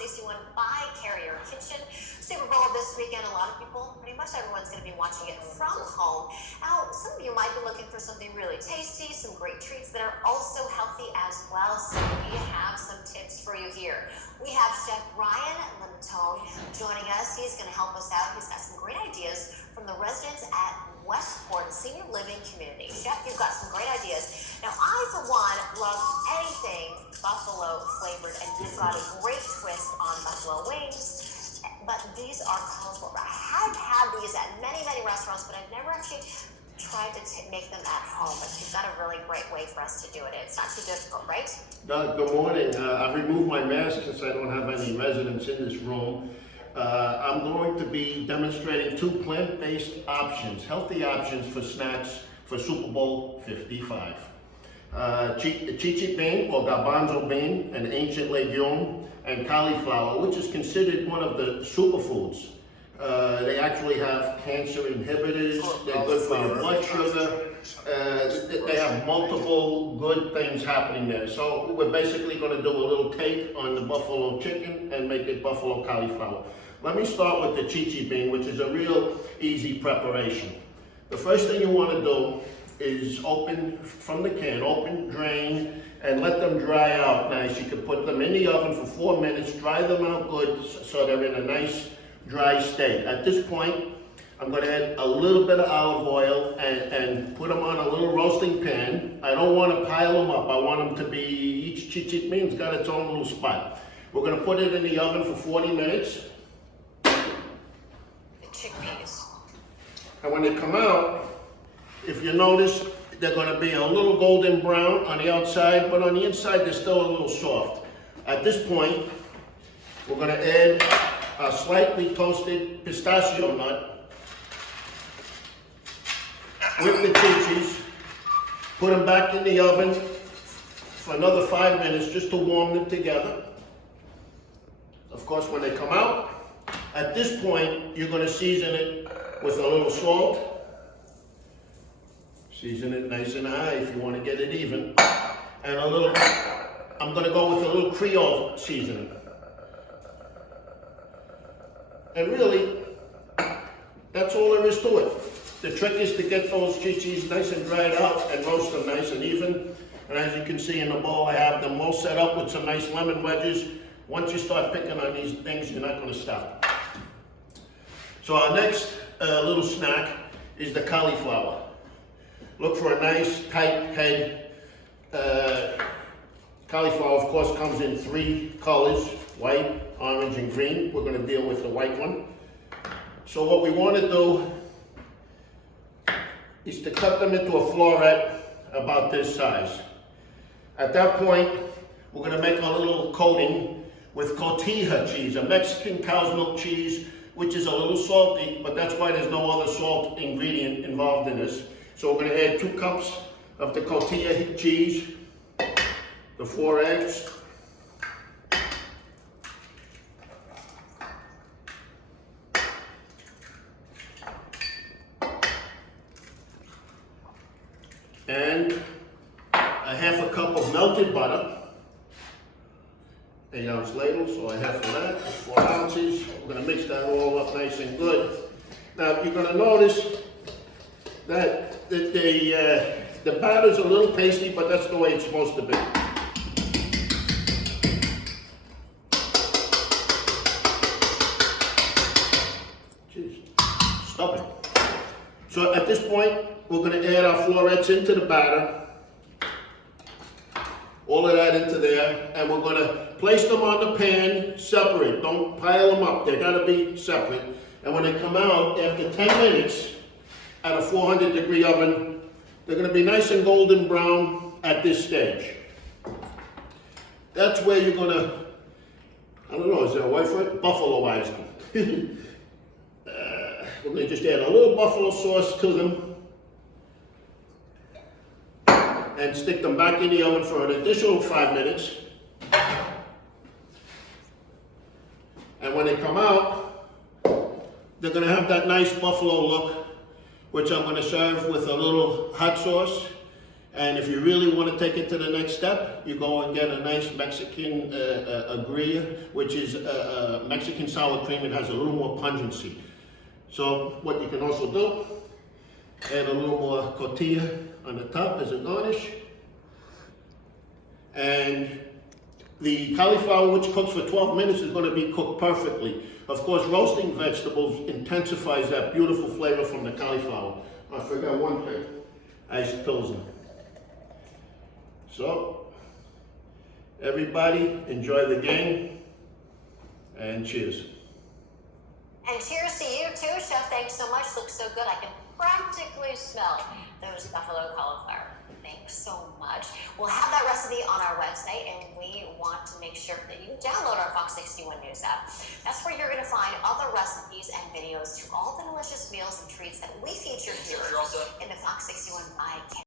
61 by Carrier Kitchen. Super Bowl this weekend. A lot of people, pretty much everyone's going to be watching it from home. Now, some of you might be looking for something really tasty, some great treats that are also healthy as well. So we have some tips for you here. We have Chef Ryan Lematone joining us. He's going to help us out. He's got some great ideas from the residents at Westport Senior Living Community. Chef, you've got some great ideas. Now, I, for one, love anything buffalo flavored, and you've got a great twist on buffalo wings. But these are colorful. I have had these at many, many restaurants, but I've never actually tried to make them at home. But you've got a really great way for us to do it. It's not too difficult, right? Good morning. I've removed my mask since I don't have any residents in this room. I'm going to be demonstrating two plant-based options, healthy options for snacks for Super Bowl 55. Chichi bean or garbanzo bean, an ancient legume, and cauliflower, which is considered one of the superfoods. They actually have cancer inhibitors, they're good for your blood sugar, they have multiple good things happening there. So we're basically going to do a little take on the buffalo chicken and make it buffalo cauliflower. Let me start with the chichi bean, which is a real easy preparation. The first thing you want to do is open from the can, drain, and let them dry out nice. You can put them in the oven for 4 minutes, dry them out good so they're in a nice dry state. At this point, I'm going to add a little bit of olive oil and put them on a little roasting pan. I don't want to pile them up. I want them to be, each chichi bean's got its own little spot. We're going to put it in the oven for 40 minutes. The chickpeas. And when they come out, if you notice, they're going to be a little golden brown on the outside, but on the inside they're still a little soft. At this point, we're going to add a slightly toasted pistachio nut with the chichis. Put them back in the oven for another 5 minutes just to warm them together. Of course, when they come out, at this point, you're going to season it with a little salt. Season it nice and high if you want to get it even. And a little, I'm going to go with a little Creole seasoning. And really, that's all there is to it. The trick is to get those chichis nice and dried out and roast them nice and even. And as you can see in the bowl, I have them all set up with some nice lemon wedges. Once you start picking on these things, you're not going to stop. So our next little snack is the cauliflower. Look for a nice tight head. Cauliflower, of course, comes in 3 colors, white, orange, and green. We're going to deal with the white one. So what we want to do is to cut them into a floret about this size. At that point, we're going to make a little coating with cotija cheese, a Mexican cow's milk cheese, which is a little salty, but that's why there's no other salt ingredient involved in this. So we're going to add 2 cups of the cotija cheese, the 4 eggs, and a half a cup of melted butter, 8-ounce ladle, so a half of that, 4 ounces. We're going to mix that all up nice and good. Now you're going to notice that the batter's a little pasty, but that's the way it's supposed to be. Jeez, stubborn. So at this point, we're going to add our florets into the batter. All of that into there, and we're going to place them on the pan separate. Don't pile them up. They got to be separate. And when they come out, after 10 minutes, at a 400-degree oven, they're going to be nice and golden brown at this stage. That's where you're going to, I don't know, is there a word for it? Buffaloize them. We're going to just add a little buffalo sauce to them and stick them back in the oven for an additional 5 minutes. And when they come out, they're going to have that nice buffalo look, which I'm going to serve with a little hot sauce And if you really want to take it to the next step, you go and get a nice Mexican agria, which is Mexican sour cream. It has a little more pungency. So what you can also do, add a little more tortilla on the top as a garnish. And the cauliflower, which cooks for 12 minutes, is going to be cooked perfectly. Of course, roasting vegetables intensifies that beautiful flavor from the cauliflower. I forgot one thing, iced pilsner. So, everybody enjoy the game, and cheers. And cheers to you too, Chef. Thanks so much. Looks so good. I can practically smell those buffalo cauliflower. Thanks so much. We'll have that recipe on our website, and we want to make sure that you download our Fox 61 News app. That's where you're going to find other recipes and videos to all the delicious meals and treats that we feature here in the Fox 61 by